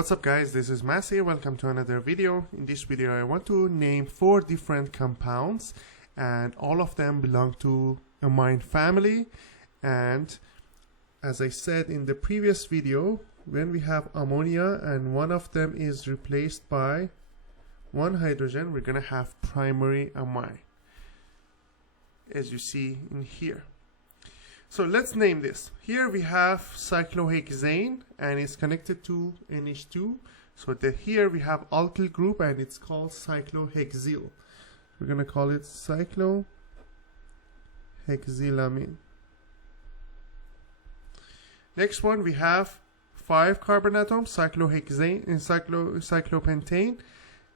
What's up guys, this is Masi. Welcome to another video. In this video I want to name 4 different compounds and all of them belong to amine family. And as I said in the previous video, when we have ammonia and one of them is replaced by one hydrogen, we're gonna have primary amine, as you see in here. So let's name this. Here we have cyclohexane and it's connected to NH2. So here we have alkyl group and it's called cyclohexyl. We're going to call it cyclohexylamine. Next one, we have 5 carbon atoms, cyclohexane and cyclopentane,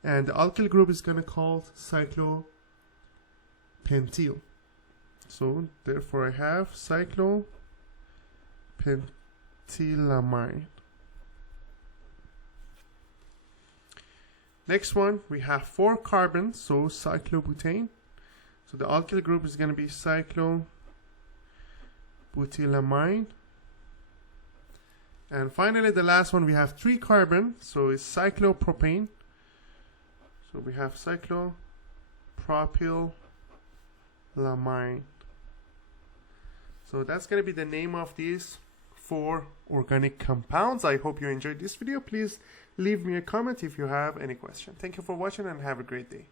and the alkyl group is going to call cyclopentyl. So therefore I have Cyclopentylamine. Next one, we have 4 carbons, so cyclobutane. So the alkyl group is going to be Cyclobutylamine. And finally the last one, we have 3 carbon, so it's cyclopropane. So we have Cyclopropylamine. So that's going to be the name of these 4 organic compounds. I hope you enjoyed this video. Please leave me a comment if you have any question. Thank you for watching and have a great day.